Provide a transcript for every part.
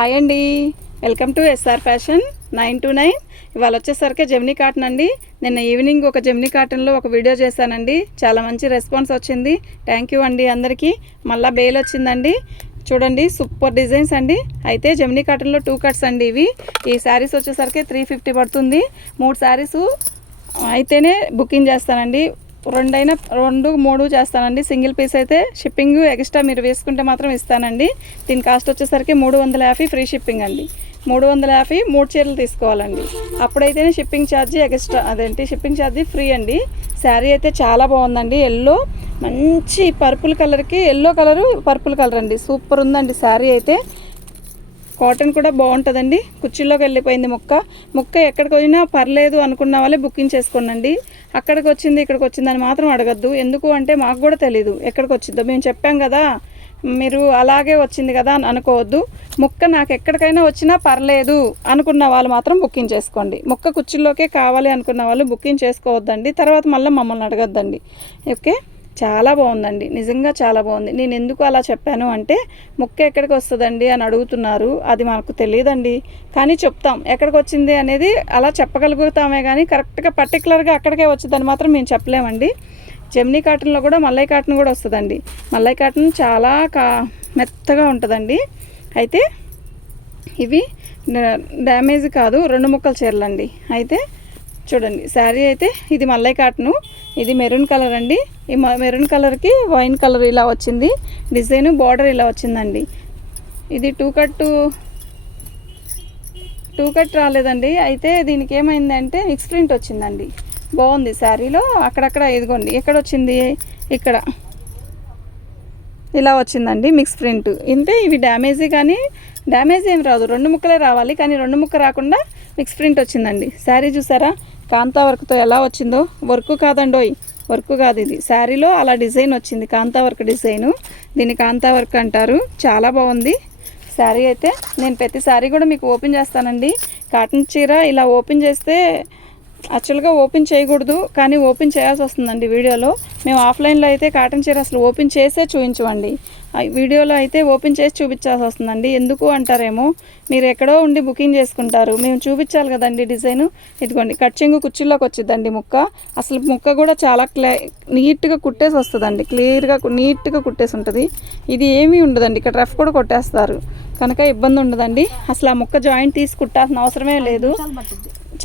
Hi అండి, welcome to SR fashion 929. ఇవాళ వచ్చేసరికి జెమినీ కాటన్ అండి. నిన్న ఈవినింగ్ ఒక జెమినీ కాటన్లో ఒక వీడియో చేశానండి. చాలా మంచి రెస్పాన్స్ వచ్చింది. థ్యాంక్ యూ అండి అందరికీ. మళ్ళీ బేల్ వచ్చిందండి. చూడండి, సూపర్ డిజైన్స్ అండి. అయితే జెమినీ కాటన్లో 2 కట్స్ అండి ఇవి. ఈ శారీస్ వచ్చేసరికి 350 పడుతుంది. 3 శారీస్ అయితేనే బుకింగ్ చేస్తానండి. 2 3 చేస్తానండి. సింగిల్ పీస్ అయితే షిప్పింగ్ ఎక్స్ట్రా మీరు వేసుకుంటే మాత్రం ఇస్తానండి. దీని కాస్ట్ వచ్చేసరికి 350 ఫ్రీ షిప్పింగ్ అండి. 350 3 చీరలు తీసుకోవాలండి. అప్పుడైతేనే షిప్పింగ్ ఛార్జీ ఎక్స్ట్రా, అదేంటి షిప్పింగ్ ఛార్జీ ఫ్రీ అండి. శారీ అయితే చాలా బాగుందండి. ఎల్లో మంచి పర్పుల్ కలర్కి ఎల్లో కలరు పర్పుల్ కలర్ అండి. సూపర్ ఉందండి శారీ అయితే. కాటన్ కూడా బాగుంటుందండి. కుర్చీలోకి వెళ్ళిపోయింది ముక్క ఎక్కడికి పోయినా పర్లేదు అనుకున్న వాళ్ళే బుకింగ్ చేసుకోండి. అక్కడికి వచ్చింది ఇక్కడికి వచ్చిందని మాత్రం అడగద్దు. ఎందుకు అంటే మాకు కూడా తెలీదు ఎక్కడికి వచ్చిందో. మేము చెప్పాం కదా, మీరు అలాగే వచ్చింది కదా అని అనుకోవద్దు. ముక్క నాకు ఎక్కడికైనా వచ్చినా పర్లేదు అనుకున్న వాళ్ళు మాత్రం బుకింగ్ చేసుకోండి. ముక్క కుర్చీలోకే కావాలి అనుకున్న వాళ్ళు బుకింగ్ చేసుకోవద్దండి. తర్వాత మళ్ళీ మమ్మల్ని అడగద్దండి. ఓకే, చాలా బాగుందండి, నిజంగా చాలా బాగుంది. నేను ఎందుకు అలా చెప్పాను అంటే, ముక్క ఎక్కడికి వస్తుందండి అని అడుగుతున్నారు. అది మనకు తెలియదండి, కానీ చెప్తాం ఎక్కడికి వచ్చింది అనేది. అలా చెప్పగలుగుతామే కానీ కరెక్ట్గా పర్టికులర్గా అక్కడికే వచ్చిందని మాత్రం మేము చెప్పలేమండి. జెమినీ కాటన్లో కూడా మల్లై కాటన్ కూడా వస్తుందండి. మల్లై కాటన్ చాలా మెత్తగా ఉంటుందండి. అయితే ఇవి డ్యామేజ్ కాదు, 2 ముక్కల చీరలండి. అయితే చూడండి, శారీ అయితే ఇది మల్లై కాటను, ఇది మెరూన్ కలర్ అండి. ఈ మెరూన్ కలర్కి వైన్ కలర్ ఇలా వచ్చింది. డిజైన్ బార్డర్ ఇలా వచ్చిందండి. ఇది టూ కట్ రాలేదండి. అయితే దీనికి ఏమైందంటే మిక్స్ ప్రింట్ వచ్చిందండి. బాగుంది శారీలో. అక్కడక్కడ ఇదిగోండి, ఎక్కడ వచ్చింది, ఇక్కడ ఇలా వచ్చిందండి మిక్స్ ప్రింట్. అంటే ఇవి డ్యామేజీ, కానీ డ్యామేజ్ ఏం రాదు, 2 ముక్కలే రావాలి. కానీ 2 ముక్క రాకుండా మిక్స్ ప్రింట్ వచ్చిందండి. శారీ చూసారా కాంతా వర్క్తో ఎలా వచ్చిందో. వర్క్ కాదండోయ్, వర్క్ కాదు ఇది. శారీలో అలా డిజైన్ వచ్చింది, కాంతా వర్క్ డిజైను. దీన్ని కాంతా వర్క్ అంటారు. చాలా బాగుంది శారీ అయితే. నేను ప్రతి శారీ కూడా మీకు ఓపెన్ చేస్తానండి. కాటన్ చీర ఇలా ఓపెన్ చేస్తే యాక్చువల్గా ఓపెన్ చేయకూడదు, కానీ ఓపెన్ చేయాల్సి వస్తుందండి వీడియోలో. మేము ఆఫ్లైన్లో అయితే కాటన్ చీర అసలు ఓపెన్ చేసే చూపించమండి. వీడియోలో అయితే ఓపెన్ చేసి చూపించాల్సి వస్తుందండి. ఎందుకు అంటారేమో, మీరు ఎక్కడో ఉండి బుకింగ్ చేసుకుంటారు, మేము చూపించాలి కదండి డిజైను. ఇదిగోండి, కట్చింగ్ కుర్చీలోకి వచ్చిందండి ముక్క. అసలు ముక్క కూడా చాలా నీట్గా కుట్టేసి వస్తుందండి. క్లియర్గా నీట్గా కుట్టేసి ఉంటుంది. ఇది ఏమీ ఉండదండి, ఇక్కడ రఫ్ కూడా కొట్టేస్తారు కనుక ఇబ్బంది ఉండదండి. అసలు ఆ ముక్క జాయింట్ తీసి కుట్టాల్సిన అవసరమే లేదు.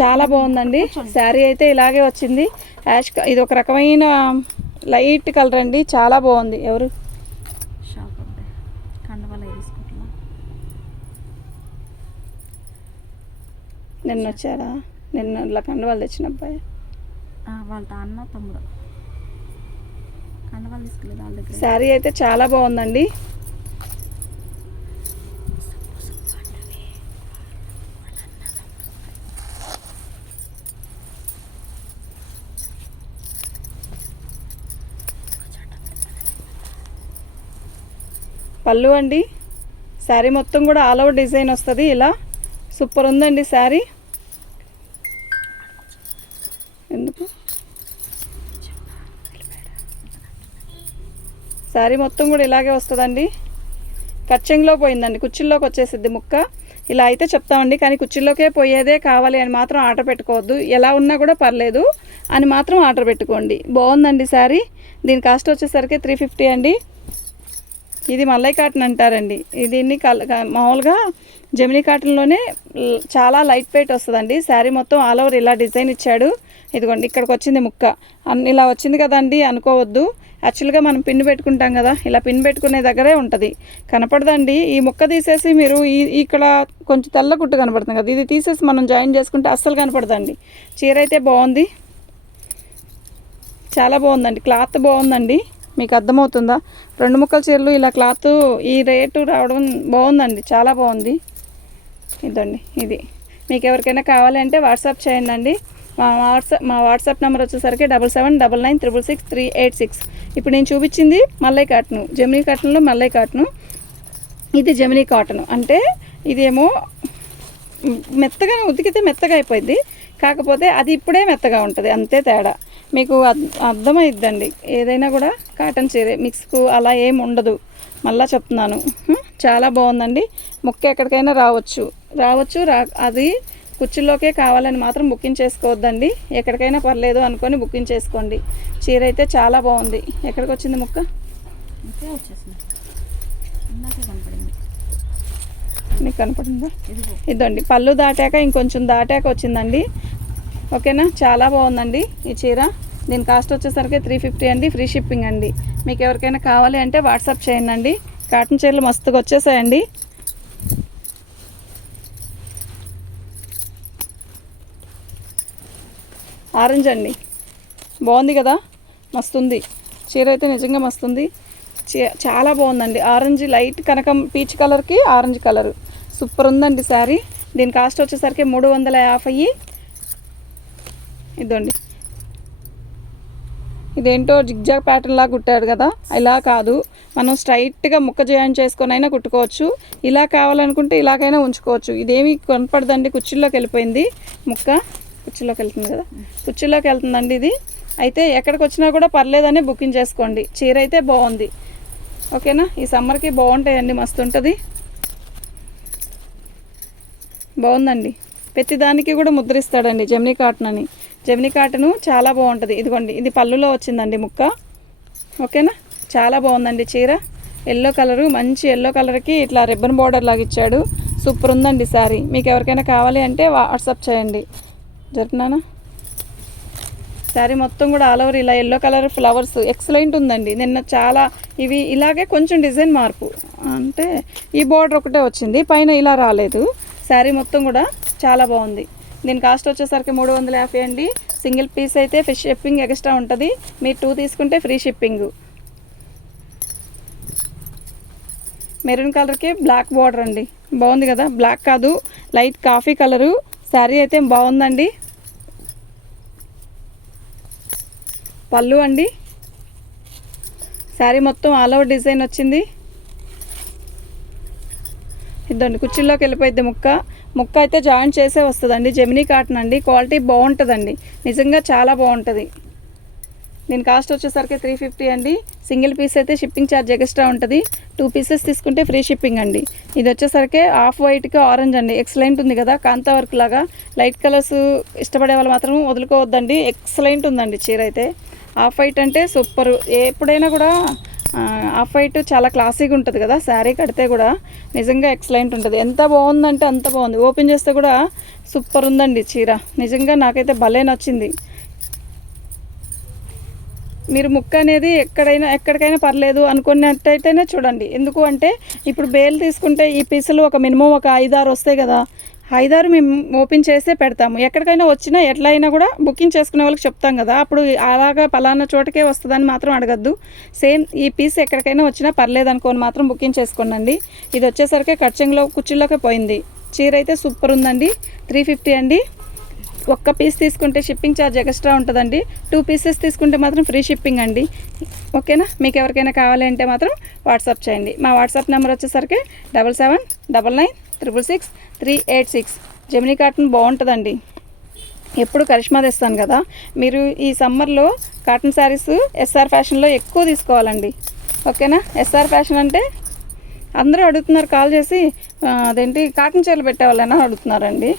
చాలా బాగుందండి శారీ అయితే. ఇలాగే వచ్చింది యాష్. ఇది ఒక రకమైన లైట్ కలర్ అండి, చాలా బాగుంది. ఎవరు నిన్న వచ్చారా? నిన్న ఇలా కండవాళ్ళు తెచ్చిన అబ్బాయి వాళ్ళ అన్న తమ్ముడు కండవాళ్ళు తీసుకెళ్ళి వాళ్ళ దగ్గర. శారీ అయితే చాలా బాగుందండి. పళ్ళు అండి. శారీ మొత్తం కూడా ఆల్ ఓవర్ డిజైన్ వస్తుంది ఇలా. సూపర్ ఉందండి శారీ. ఎందుకు శారీ మొత్తం కూడా ఇలాగే వస్తుందండి. కచ్చింగ్లో పోయిందండి, కుర్చీల్లోకి వచ్చేసిద్ది ముక్క. ఇలా అయితే చెప్తామండి, కానీ కుర్చీల్లోకే పోయేదే కావాలి అని మాత్రం ఆర్డర్ పెట్టుకోవద్దు. ఎలా ఉన్నా కూడా పర్లేదు అని మాత్రం ఆర్డర్ పెట్టుకోండి. బాగుందండి శారీ. దీని కాస్ట్ వచ్చేసరికి 350 అండి. ఇది మల్లై కాటన్ అంటారండి. దీన్ని మామూలుగా జెమినీ కాటన్లోనే చాలా లైట్ వెయిట్ వస్తుందండి. శారీ మొత్తం ఆల్ ఓవర్ ఇలా డిజైన్ ఇచ్చాడు. ఇదిగోండి, ఇక్కడికి వచ్చింది ముక్క. ఇలా వచ్చింది కదండి అనుకోవద్దు. యాక్చువల్గా మనం పిన్ పెట్టుకుంటాం కదా, ఇలా పిన్ పెట్టుకునే దగ్గరే ఉంటుంది, కనపడదండి. ఈ ముక్క తీసేసి మీరు ఇక్కడ కొంచెం తెల్ల కుట్టు కనపడుతుంది కదా, ఇది తీసేసి మనం జాయిన్ చేసుకుంటే అస్సలు కనపడదండి. చీర అయితే బాగుంది, చాలా బాగుందండి. క్లాత్ బాగుందండి. మీకు అర్థమవుతుందా? 2 ముక్కల చీరలు ఇలా క్లాత్ ఈ రేటు రావడం బాగుందండి, చాలా బాగుంది. ఇదండి, ఇది మీకు ఎవరికైనా కావాలంటే వాట్సాప్ చేయండి. మా వాట్సాప్ నెంబర్ వచ్చేసరికి 7799666386. ఇప్పుడు నేను చూపించింది మల్లై కాటను, జెమినీ కాటన్లో మల్లై కాటను. ఇది జెమినీ కాటను అంటే ఇదేమో మెత్తగా ఉతికితే మెత్తగా అయిపోయింది, కాకపోతే అది ఇప్పుడే మెత్తగా ఉంటుంది, అంతే తేడా. మీకు అర్థమైద్దండి. ఏదైనా కూడా కాటన్ చీర మిక్స్కు అలా ఏమి ఉండదు. మళ్ళీ చెప్తున్నాను. చాలా బాగుందండి. ముక్క ఎక్కడికైనా రావచ్చు అది కుర్చీలోకే కావాలని మాత్రం బుకింగ్ చేసుకోవద్దండి. ఎక్కడికైనా పర్లేదు అనుకొని బుకింగ్ చేసుకోండి. చీర అయితే చాలా బాగుంది. ఎక్కడికి వచ్చింది ముక్క? ఇంకే వచ్చేసింది. ఇందాకే కనపడింది. మీకు కనపడిందా? ఇదిగో. ఇదండి పళ్ళు దాటాక ఇంకొంచెం దాటాక వచ్చిందండి. ఓకేనా, చాలా బాగుందండి ఈ చీర. దీని కాస్ట్ వచ్చేసరికి 350 అండి. ఫ్రీ షిప్పింగ్ అండి. మీకు ఎవరికైనా కావాలి అంటే వాట్సాప్ చేయండి. కాటన్ చీరలు మస్తుగా వచ్చేసాయండి. ఆరెంజ్ అండి, బాగుంది కదా, మస్తుంది చీర అయితే, నిజంగా మస్తుంది. చాలా బాగుందండి. ఆరెంజ్ లైట్ కనకం పీచ్ కలర్కి ఆరెంజ్ కలర్ సూపర్ ఉందండి శారీ. దీని కాస్ట్ వచ్చేసరికి 350. ఇదండి, ఇదేంటో జిగ్జాగ్ ప్యాటర్న్ లాగా కుట్టాడు కదా, ఇలా కాదు, మనం స్ట్రైట్గా ముక్క జాయిన్ చేసుకొని అయినా కుట్టుకోవచ్చు. ఇలా కావాలనుకుంటే ఇలాగైనా ఉంచుకోవచ్చు. ఇదేమి కనపడదండి, కుర్చీలోకి వెళ్ళిపోయింది ముక్క. కుర్చీలోకి వెళ్తుంది కదా, కుర్చీలోకి వెళ్తుందండి ఇది. అయితే ఎక్కడికి వచ్చినా కూడా పర్లేదని బుకింగ్ చేసుకోండి. చీర అయితే బాగుంది. ఓకేనా, ఈ సమ్మర్కి బాగుంటాయండి, మస్తు ఉంటుంది. బాగుందండి. ప్రతిదానికి కూడా ముద్రిస్తాడండి జెమినీ కాటన్ అని. జెమినీ కాటను చాలా బాగుంటుంది. ఇదిగోండి, ఇది పళ్ళులో వచ్చిందండి ముక్క. ఓకేనా, చాలా బాగుందండి చీర. ఎల్లో కలరు, మంచి ఎల్లో కలర్కి ఇట్లా రిబ్బన్ బార్డర్ లాగా ఇచ్చాడు. సూపర్ ఉందండి శారీ. మీకు ఎవరికైనా కావాలి అంటే వాట్సాప్ చేయండి. జరిగినానా శారీ మొత్తం కూడా ఆల్ ఓవర్ ఇలా ఎల్లో కలర్ ఫ్లవర్స్ ఎక్సలెంట్ ఉందండి. నిన్న చాలా ఇవి ఇలాగే కొంచెం డిజైన్ మార్పు, అంటే ఈ బార్డర్ ఒకటే వచ్చింది, పైన ఇలా రాలేదు. శారీ మొత్తం కూడా చాలా బాగుంది. దీని కాస్ట్ వచ్చేసరికి 350 అండి. సింగిల్ పీస్ అయితే ఫ్రీ షిప్పింగ్ ఎక్స్ట్రా ఉంటుంది. మీరు 2 తీసుకుంటే ఫ్రీ షిప్పింగ్. మెరూన్ కలర్కి బ్లాక్ బార్డర్ అండి, బాగుంది కదా. బ్లాక్ కాదు, లైట్ కాఫీ కలరు. శారీ అయితే బాగుందండి. పళ్ళు అండి, శారీ మొత్తం ఆల్ ఓవర్ డిజైన్ వచ్చింది. ఇదండి, కుర్చీలోకి వెళ్ళిపోయింది ముక్క అయితే జాయింట్ చేసే వస్తుందండి. జెమినీ కాటన్ అండి, క్వాలిటీ బాగుంటుందండి, నిజంగా చాలా బాగుంటుంది. దీని కాస్ట్ వచ్చేసరికి 350 అండి. సింగిల్ పీస్ అయితే షిప్పింగ్ ఛార్జ్ ఎక్స్ట్రా ఉంటుంది. 2 పీసెస్ తీసుకుంటే ఫ్రీ షిప్పింగ్ అండి. ఇది వచ్చేసరికి ఆఫ్ వైట్కి ఆరెంజ్ అండి, ఎక్సలెంట్ ఉంది కదా, కాంతా వర్క్ లాగా. లైట్ కలర్స్ ఇష్టపడే వాళ్ళు మాత్రం వదులుకోవద్దండి, ఎక్సలెంట్ ఉందండి చీర అయితే. ఆఫ్ వైట్ అంటే సూపర్. ఎప్పుడైనా కూడా ఆఫ్ వైట్ చాలా క్లాసీగా ఉంటుంది కదా, శారీ కడితే కూడా నిజంగా ఎక్సలెంట్ ఉంటుంది. ఎంత బాగుందంటే అంత బాగుంది. ఓపెన్ చేస్తే కూడా సూపర్ ఉందండి చీర, నిజంగా నాకైతే భలే నచ్చింది. మీరు ముక్క అనేది ఎక్కడికైనా పర్లేదు అనుకున్నట్టయితేనే చూడండి. ఎందుకు అంటే ఇప్పుడు బేల్ తీసుకుంటే ఈ పీసులు ఒక మినిమం ఒక 5-6 వస్తాయి కదా, 5-6 మేము ఓపెన్ చేసే పెడతాము. ఎక్కడికైనా వచ్చినా ఎట్లా అయినా కూడా బుకింగ్ చేసుకునే వాళ్ళకి చెప్తాం కదా, అప్పుడు అలాగా పలానా చోటకే వస్తుందని మాత్రం అడగద్దు. సేమ్ ఈ పీస్ ఎక్కడికైనా వచ్చినా పర్లేదు అనుకోని మాత్రం బుకింగ్ చేసుకోండి. ఇది వచ్చేసరికి కచ్చంగ్లో కుర్చీలోకి పోయింది. చీర అయితే సూపర్ ఉందండి. 350 అండి. ఒక్క పీస్ తీసుకుంటే షిప్పింగ్ ఛార్జ్ ఎక్స్ట్రా ఉంటుందండి. 2 పీసెస్ తీసుకుంటే మాత్రం ఫ్రీ షిప్పింగ్ అండి. ఓకేనా, మీకు ఎవరికైనా కావాలి అంటే మాత్రం వాట్సాప్ చేయండి. మా వాట్సాప్ నెంబర్ వచ్చేసరికి 7799966386. జెమినీ కాటన్ బాగుంటుందండి. ఎప్పుడు కరిష్మా తెస్తాను కదా, మీరు ఈ సమ్మర్లో కాటన్ శారీస్ ఎస్ఆర్ ఫ్యాషన్లో ఎక్కువ తీసుకోవాలండి. ఓకేనా, ఎస్ఆర్ ఫ్యాషన్ అంటే అందరూ అడుగుతున్నారు కాల్ చేసి, అదేంటి కాటన్ చీరలు పెట్టేవాళ్ళైనా అడుగుతున్నారండి.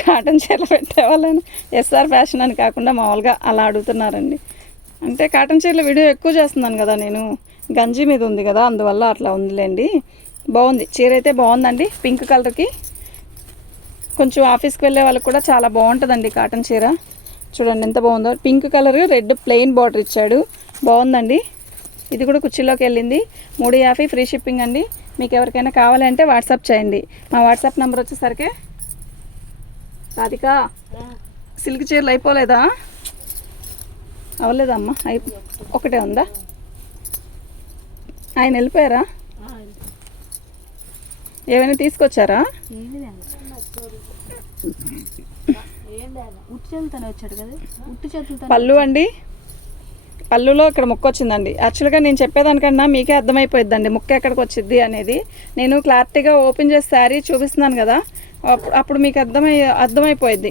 కాటన్ చీరలు పెట్టేవాళ్ళైనా ఎస్ఆర్ ఫ్యాషన్ అని కాకుండా మామూలుగా అలా అడుగుతున్నారండి. అంటే కాటన్ చీరల వీడియో ఎక్కువ చేస్తున్నాను కదా నేను, గంజి మీద ఉంది కదా, అందువల్ల అట్లా ఉందిలేండి. బాగుంది చీర అయితే, బాగుందండి. పింక్ కలర్కి కొంచెం ఆఫీస్కి వెళ్ళే వాళ్ళకి కూడా చాలా బాగుంటుందండి కాటన్ చీర. చూడండి ఎంత బాగుందో, pink colour red plain border ఇచ్చాడు, బాగుందండి. ఇది కూడా కుర్చీలోకి వెళ్ళింది. 350 ఫ్రీ షిప్పింగ్ అండి. మీకు ఎవరికైనా కావాలంటే వాట్సాప్ చేయండి. మా వాట్సాప్ నెంబర్ వచ్చేసరికి రాధిక, సిల్క్ చీరలు అయిపోలేదా? అవ్వలేదమ్మా, ఒకటే ఉందా? ఆయన వెళ్ళిపోయారా? ఏమైనా తీసుకొచ్చారా? పళ్ళు అండి, పళ్ళులో ఇక్కడ ముక్క వచ్చిందండి. యాక్చువల్గా నేను చెప్పేదానికన్నా మీకే అర్థమైపోయిద్దండి ముక్క ఎక్కడికి వచ్చింది అనేది. నేను క్లారిటీగా ఓపెన్ చేసి శారీ చూపిస్తున్నాను కదా, అప్పుడు మీకు అర్థమైపోయింది.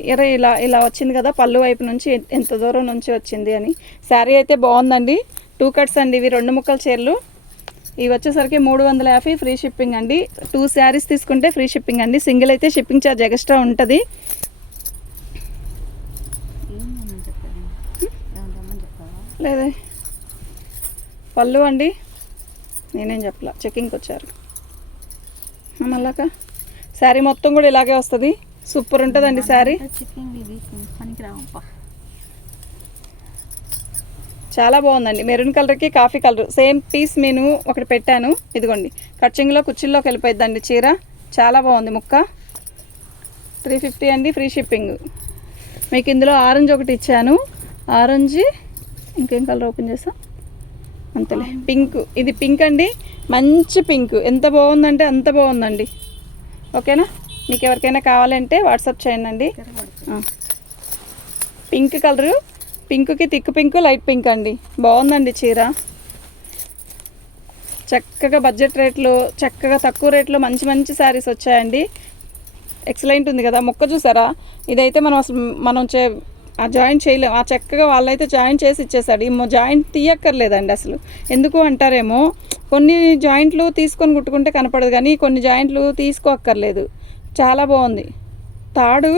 ఇలా వచ్చింది కదా, పళ్ళు వైపు నుంచి ఎంత దూరం నుంచి వచ్చింది అని. శారీ అయితే బాగుందండి. 2 కట్స్ అండి ఇవి, 2 ముక్కల చీరలు. ఇవి వచ్చేసరికి 350 ఫ్రీ షిప్పింగ్ అండి. 2 శారీస్ తీసుకుంటే ఫ్రీ షిప్పింగ్ అండి. సింగిల్ అయితే షిప్పింగ్ ఛార్జ్ ఎక్స్ట్రా ఉంటుంది. ఏమని చెప్పాను, ఏమని చెప్పావా? లేదే పళ్ళు అండి, నేనేం చెప్పలా, చెక్కింగ్కి వచ్చారు. మళ్ళాక శారీ మొత్తం కూడా ఇలాగే వస్తుంది. సూపర్ ఉంటుందండి శారీ, చికెన్ ఇది పనికి రావప్పా. చాలా బాగుందండి. మెరూన్ కలర్కి కాఫీ కలర్ సేమ్ పీస్ నేను ఒకటి పెట్టాను. ఇదిగోండి కట్చింగ్లో కుర్చీల్లోకి వెళ్ళిపోయిద్దండి చీర. చాలా బాగుంది ముక్క. 350 అండి ఫ్రీ షిప్పింగ్. మీకు ఇందులో ఆరెంజ్ ఒకటి ఇచ్చాను. ఆరెంజ్ ఇంకేం కలర్ ఓపెన్ చేసా అంతలే. పింక్, ఇది పింక్ అండి, మంచి పింక్. ఎంత బాగుందంటే అంత బాగుందండి. ఓకేనా, మీకు ఎవరికైనా కావాలంటే వాట్సాప్ చేయండి అండి. పింక్ కలరు, పింక్కి థిక్ పింక్, లైట్ పింక్ అండి. బాగుందండి చీర. చక్కగా బడ్జెట్ రేట్లో, చక్కగా తక్కువ రేట్లో మంచి మంచి శారీస్ వచ్చాయండి. ఎక్సలెంట్ ఉంది కదా. మొక్క చూసారా, ఇదైతే మనం అసలు ఆ జాయింట్ చేయలేము. ఆ చక్కగా వాళ్ళైతే జాయింట్ చేసి ఇచ్చేసాడు. ఈ జాయింట్ తీయక్కర్లేదండి అసలు. ఎందుకు అంటారేమో, కొన్ని జాయింట్లు తీసుకొని కుట్టుకుంటే కనపడదు, కానీ కొన్ని జాయింట్లు తీసుకోక్కర్లేదు. చాలా బాగుంది. తాడు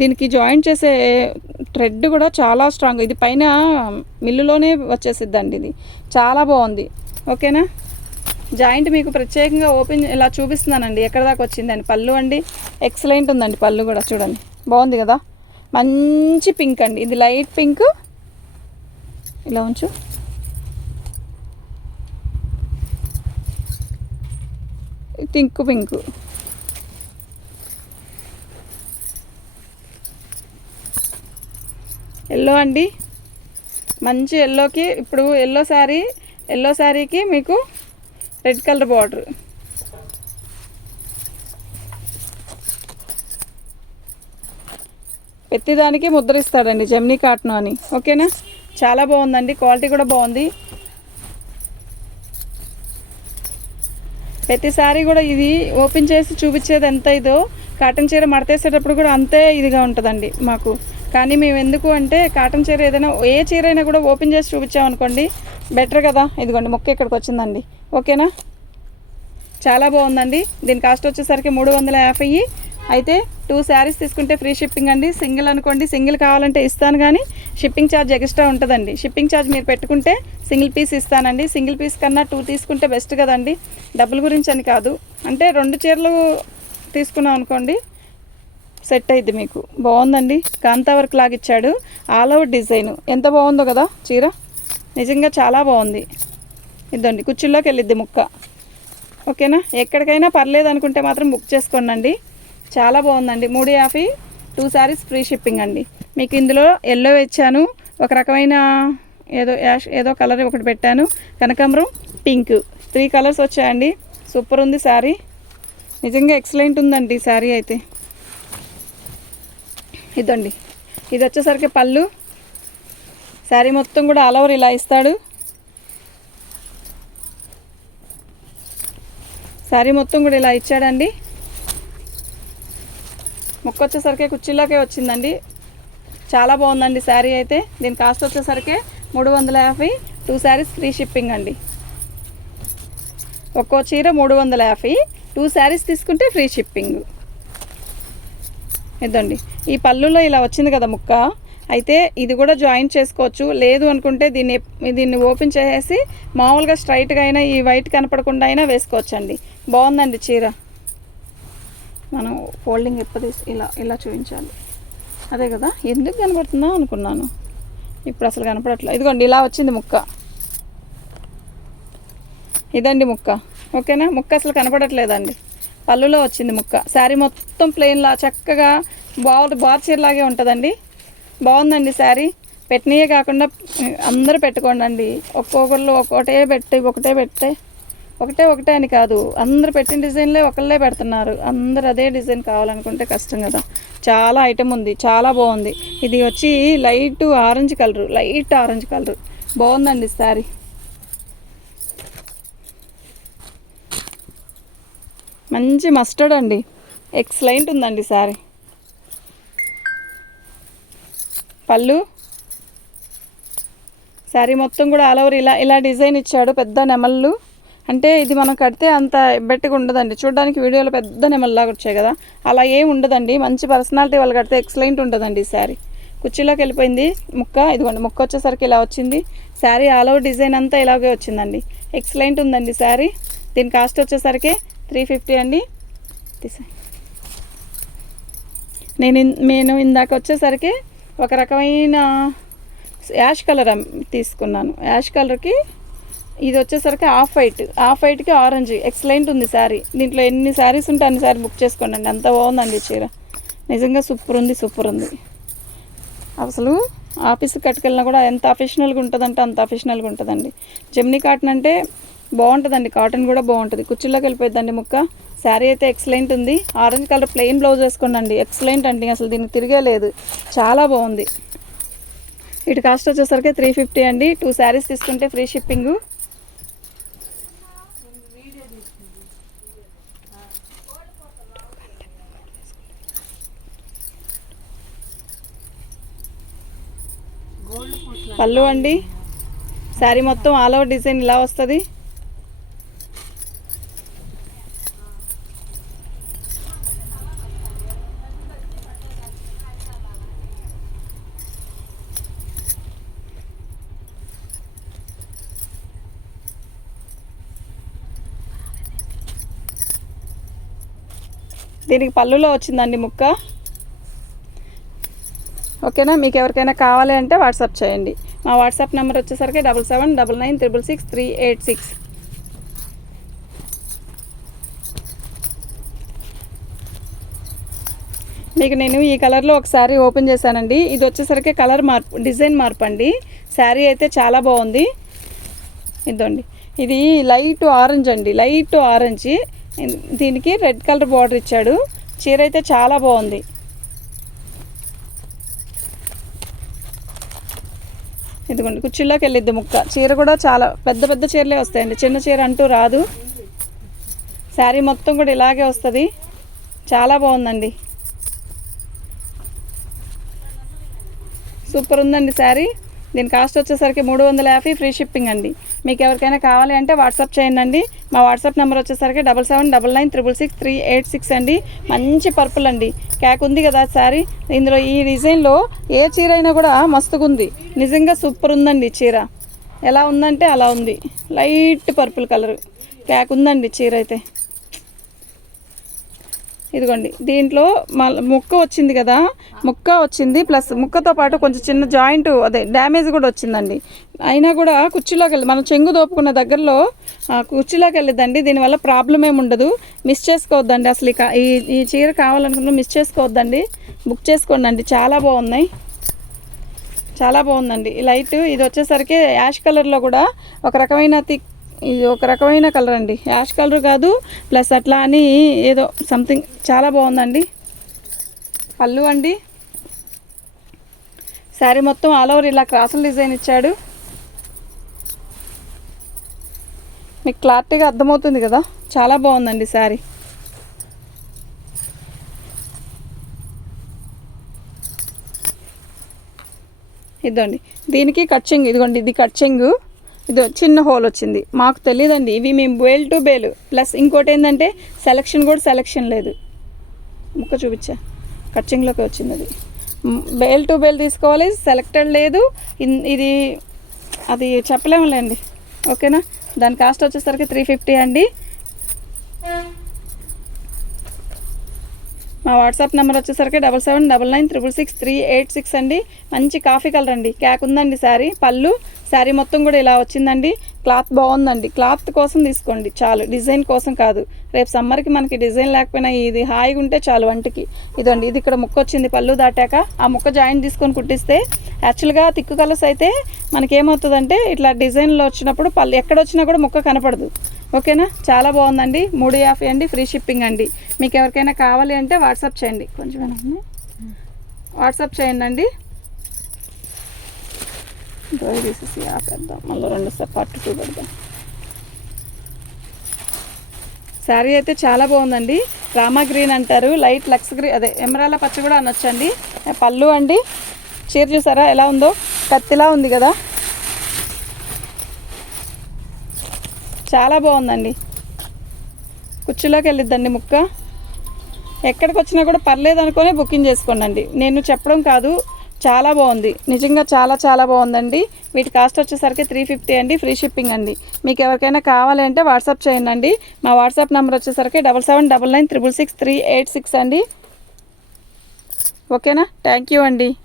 దీనికి జాయింట్ చేసే థ్రెడ్ కూడా చాలా స్ట్రాంగ్. ఇది పైన మిల్లులోనే వచ్చేసిద్దండి. ఇది చాలా బాగుంది. ఓకేనా, జాయింట్ మీకు ప్రత్యేకంగా ఓపెన్ ఇలా చూపిస్తున్నానండి ఎక్కడ దాకా వచ్చిందని. పళ్ళు అండి ఎక్సలెంట్ ఉందండి. పళ్ళు కూడా చూడండి, బాగుంది కదా. మంచి పింక్ అండి, ఇది లైట్ పింక్. ఇలా ఉంచు. పింక్ పింక్, ఎల్లో అండి, మంచి ఎల్లోకి. ఇప్పుడు ఎల్లో శారీకి మీకు రెడ్ కలర్ బార్డర్. ప్రతిదానికి ముద్రిస్తాడండి జెమినీ కాటన్ అని. ఓకేనా, చాలా బాగుందండి. క్వాలిటీ కూడా బాగుంది. ప్రతిసారి కూడా ఇది ఓపెన్ చేసి చూపించేది ఎంత ఇదో, కాటన్ చీర మడతేసేటప్పుడు కూడా అంతే ఇదిగా ఉంటుందండి మాకు. కానీ మేము ఎందుకు అంటే కాటన్ చీర ఏదైనా ఏ చీర అయినా కూడా ఓపెన్ చేసి చూపించామనుకోండి బెటర్ కదా. ఇదిగోండి మొక్క ఇక్కడికి వచ్చిందండి. ఓకేనా, చాలా బాగుందండి. దీని కాస్ట్ వచ్చేసరికి 350. అయితే 2 శారీస్ తీసుకుంటే ఫ్రీ షిప్పింగ్ అండి. సింగిల్ అనుకోండి, సింగిల్ కావాలంటే ఇస్తాను, కానీ షిప్పింగ్ ఛార్జ్ ఎక్స్ట్రా ఉంటుందండి. షిప్పింగ్ ఛార్జ్ మీరు పెట్టుకుంటే సింగిల్ పీస్ ఇస్తానండి. సింగిల్ పీస్ కన్నా 2 తీసుకుంటే బెస్ట్ కదండి. డబ్బుల గురించి అని కాదు, అంటే 2 చీరలు తీసుకున్నాం అనుకోండి సెట్ అయింది మీకు. బాగుందండి, కాంతా వర్క్ లాగా ఇచ్చాడు. ఆల్ ఓవర్ డిజైన్ ఎంత బాగుందో కదా చీర, నిజంగా చాలా బాగుంది. ఇద్దండి కుర్చీల్లోకి వెళ్ళిద్ది ముక్క. ఓకేనా, ఎక్కడికైనా పర్లేదు అనుకుంటే మాత్రం బుక్ చేసుకోండి. చాలా బాగుందండి. 350, 2 శారీస్ ఫ్రీ షిప్పింగ్ అండి. మీకు ఇందులో ఎల్లో ఇచ్చాను, ఒక రకమైన ఏదో కలర్ ఒకటి పెట్టాను, కనకాంబరం, పింక్, 3 కలర్స్ వచ్చాయండి. సూపర్ ఉంది శారీ, నిజంగా ఎక్సలెంట్ ఉందండి శారీ అయితే. ఇదండి, ఇది వచ్చేసరికి పళ్ళు. శారీ మొత్తం కూడా ఆల్ ఓవర్ ఇలా ఇస్తాడు. శారీ మొత్తం కూడా ఇలా ఇచ్చాడండి. మొక్క వచ్చేసరికి కుర్చీలోకే వచ్చిందండి. చాలా బాగుందండి శారీ అయితే. దీని కాస్ట్ వచ్చేసరికి 350, 2 శారీస్ ఫ్రీ షిప్పింగ్ అండి. ఒక్కో చీర 350, 2 శారీస్ తీసుకుంటే ఫ్రీ షిప్పింగ్. ఇదండి, ఈ పళ్ళులో ఇలా వచ్చింది కదా ముక్క. అయితే ఇది కూడా జాయింట్ చేసుకోవచ్చు, లేదు అనుకుంటే దీన్ని ఓపెన్ చేసేసి మామూలుగా స్ట్రైట్గా అయినా ఈ వైట్ కనపడకుండా అయినా వేసుకోవచ్చండి. బాగుందండి చీర. మనం ఫోల్డింగ్ ఎప్పుడు ఇలా చూపించాలి, అదే కదా. ఎందుకు కనపడుతుందా అనుకున్నాను, ఇప్పుడు అసలు కనపడట్లేదు. ఇదిగోండి ఇలా వచ్చింది ముక్క. ఇదండి ముక్క. ఓకేనా, ముక్క అసలు కనపడట్లేదండి. పళ్ళులో వచ్చింది ముక్క. శారీ మొత్తం ప్లెయిన్లా చక్కగా బార్ చీరలాగే ఉంటుందండి. బాగుందండి శారీ. పెట్టినయే కాకుండా అందరూ పెట్టుకోండి. ఒక్కొక్కళ్ళు ఒకటే అని కాదు, అందరు పెట్టిన డిజైన్లే ఒకళ్ళే పెడుతున్నారు. అందరు అదే డిజైన్ కావాలనుకుంటే కష్టం కదా. చాలా ఐటమ్ ఉంది, చాలా బాగుంది. ఇది వచ్చి లైట్ ఆరెంజ్ కలరు, బాగుందండి శారీ. మంచి మస్టర్డ్ అండి, ఎక్సలెంట్ ఉందండి శారీ. పళ్ళు, శారీ మొత్తం కూడా ఆల్ ఓవర్ ఇలా డిజైన్ ఇచ్చాడు. పెద్ద నెమళ్ళు అంటే ఇది మనం కడితే అంత బెట్టుగా ఉండదండి. చూడడానికి వీడియోలో పెద్ద నెమల్లాగా వచ్చాయి కదా, అలా ఏం ఉండదండి. మంచి పర్సనాలిటీ వాళ్ళు కడితే ఎక్సలెంట్ ఉంటుందండి ఈ శారీ. కుర్చీలోకి వెళ్ళిపోయింది ముక్క. ఇదిగోండి ముక్క వచ్చేసరికి ఇలా వచ్చింది. శారీ ఆల్ ఓవర్ డిజైన్ అంతా ఇలాగే వచ్చిందండి. ఎక్సలెంట్ ఉందండి శారీ. దీని కాస్ట్ వచ్చేసరికి 350 అండి. నేను ఇందాక వచ్చేసరికి ఒక రకమైన యాష్ కలర్ తీసుకున్నాను. యాష్ కలర్కి ఇది వచ్చేసరికి ఆఫ్ వైట్కి ఆరెంజ్. ఎక్సలెంట్ ఉంది శారీ. దీంట్లో ఎన్ని శారీస్ ఉంటే అన్ని శారీ బుక్ చేసుకోండి అండి. అంత బాగుందండి చీర. నిజంగా సూపర్ ఉంది. అసలు ఆఫీస్కి కట్టుకెళ్ళినా కూడా ఎంత అఫిషనల్గా ఉంటుందంటే అంత అఫిషనల్గా ఉంటుందండి. జెమినీ కాటన్ అంటే బాగుంటుందండి. కాటన్ కూడా బాగుంటుంది. కుర్చీలోకి వెళ్ళిపోద్దండి ముక్క. శారీ అయితే ఎక్సలెంట్ ఉంది. ఆరెంజ్ కలర్ ప్లెయిన్ బ్లౌజ్ వేసుకోండి. ఎక్సలెంట్ అండి. అసలు దీనికి తిరిగే లేదు. చాలా బాగుంది. వీటి కాస్ట్ వచ్చేసరికి 350 అండి. 2 శారీస్ తీసుకుంటే ఫ్రీ షిప్పింగ్. పళ్ళు అండి. శారీ మొత్తం ఆల్ ఓవర్ డిజైన్ ఇలా వస్తుంది. దీనికి పళ్ళులో వచ్చిందండి ముక్క. ఓకేనా? మీకు ఎవరికైనా కావాలి అంటే వాట్సాప్ చేయండి. మా వాట్సాప్ నెంబర్ వచ్చేసరికి 7799966386. మీకు నేను ఈ కలర్లో ఒక శారీ ఓపెన్ చేశానండి. ఇది వచ్చేసరికి కలర్ మార్పు, డిజైన్ మార్పు అండి. శారీ అయితే చాలా బాగుంది. ఇదండి, ఇది లైట్ ఆరెంజ్ అండి. లైట్ ఆరెంజ్, దీనికి రెడ్ కలర్ బార్డర్ ఇచ్చాడు. చీర అయితే చాలా బాగుంది. ఇదిగోండి కుర్చీలోకి వెళ్ళిద్ది ముక్క. చీర కూడా చాలా పెద్ద పెద్ద చీరలే వస్తాయండి. చిన్న చీర అంటూ రాదు. శారీ మొత్తం కూడా ఇలాగే వస్తుంది. చాలా బాగుందండి. సూపర్ ఉందండి శారీ. దీని కాస్ట్ వచ్చేసరికి 350 ఫ్రీ షిప్పింగ్ అండి. మీకు ఎవరికైనా కావాలి అంటే వాట్సాప్ చేయండి. మా వాట్సాప్ నెంబర్ వచ్చేసరికి 7799966386 అండి. మంచి పర్పుల్ అండి. క్యాక్ ఉంది కదా శారీ. ఇందులో ఈ డిజైన్లో ఏ చీర అయినా కూడా మస్తుగా ఉంది. నిజంగా సూపర్ ఉందండి చీర. ఎలా ఉందంటే అలా ఉంది. లైట్ పర్పుల్ కలర్ క్యాక్ ఉందండి చీర అయితే. ఇదిగోండి, దీంట్లో ముక్క వచ్చింది కదా, ముక్క వచ్చింది ప్లస్ ముక్కతో పాటు కొంచెం చిన్న జాయింట్ అదే డ్యామేజ్ కూడా వచ్చిందండి. అయినా కూడా కుర్చీలోకి వెళ్ళి మనం చెంగు దోపుకున్న దగ్గరలో కుర్చీలోకి వెళ్ళిద్దండి. దీనివల్ల ప్రాబ్లం ఏమి ఉండదు. మిస్ చేసుకోవద్దండి. అసలు ఈ చీర కావాలనుకున్నా మిస్ చేసుకోవద్దండి. బుక్ చేసుకోండి. చాలా బాగున్నాయి. చాలా బాగుందండి. ఈ లైట్ ఇది వచ్చేసరికి యాష్ కలర్లో కూడా ఒక రకమైన ఇది ఒక రకమైన కలర్ అండి. యాష్ కలర్ కాదు ప్లస్ అట్లా అని ఏదో సంథింగ్. చాలా బాగుందండి. పళ్ళు అండి. శారీ మొత్తం ఆల్ ఓవర్ ఇలా క్రాసుల డిజైన్ ఇచ్చాడు. మీకు క్లారిటీగా అర్థమవుతుంది కదా. చాలా బాగుందండి శారీ. ఇదండి, దీనికి కట్చింగ్. ఇదిగోండి, ఇది కట్చింగ్. ఇది చిన్న హోల్ వచ్చింది. మాకు తెలియదండి. ఇవి మేము బేల్ టు బేల్ ప్లస్ ఇంకోటి ఏంటంటే సెలెక్షన్ కూడా సెలెక్షన్ లేదు. ముక్క చూపించా, కట్చింగ్లోకి వచ్చింది. అది బేల్ టు బేల్ తీసుకోవాలి. సెలెక్టెడ్ లేదు. ఇది అది చెప్పలేములేండి. ఓకేనా? దాని కాస్ట్ వచ్చేసరికి 350 అండి. మా వాట్సాప్ నెంబర్ వచ్చేసరికి 7799966386 అండి. మంచి కాఫీ కలర్ అండి. క్యాక్ ఉందండి శారీ. పళ్ళు శారీ మొత్తం కూడా ఇలా వచ్చిందండి. క్లాత్ బాగుందండి. క్లాత్ కోసం తీసుకోండి చాలు, డిజైన్ కోసం కాదు. రేపు సమ్మర్కి మనకి డిజైన్ లేకపోయినా ఇది హాయిగా ఉంటే చాలు వంటికి. ఇదండి, ఇది ఇక్కడ ముక్క వచ్చింది. పళ్ళు దాటాక ఆ ముక్క జాయింట్ తీసుకొని కుట్టిస్తే యాక్చువల్గా తిక్కు కలర్స్ అయితే మనకి ఏమవుతుందంటే ఇట్లా డిజైన్లో వచ్చినప్పుడు పళ్ళు ఎక్కడ వచ్చినా కూడా ముక్క కనపడదు. ఓకేనా? చాలా బాగుందండి. 350 అండి. ఫ్రీ షిప్పింగ్ అండి. మీకు ఎవరికైనా కావాలి అంటే వాట్సాప్ చేయండి. కొంచెం వాట్సాప్ చేయండి. డ్రై తీసేసి ఆపేద్దాం. మళ్ళీ 2 పార్ట్ 2 పెడదాం. శారీ అయితే చాలా బాగుందండి. రామా గ్రీన్ అంటారు. లైట్ లక్స్ గ్రీన్, అదే ఎమరాల పచ్చ కూడా అనొచ్చండి. పళ్ళు అండి. చీర చూసారా ఎలా ఉందో? కత్తిలా ఉంది కదా. చాలా బాగుందండి. కుర్చీలోకి వెళ్ళిద్దండి ముక్క. ఎక్కడికి వచ్చినా కూడా పర్లేదు అనుకొని బుకింగ్ చేసుకోండి. నేను చెప్పడం కాదు, చాలా బాగుంది, నిజంగా చాలా చాలా బాగుందండి. వీటి కాస్ట్ వచ్చేసరికి 350 అండి, ఫ్రీ షిప్పింగ్ అండి. మీకు ఎవరికైనా కావాలి అంటే వాట్సాప్ చేయండి. మా వాట్సాప్ నెంబర్ వచ్చేసరికి 7799966386 అండి. ఓకేనా? థ్యాంక్ యూ అండి.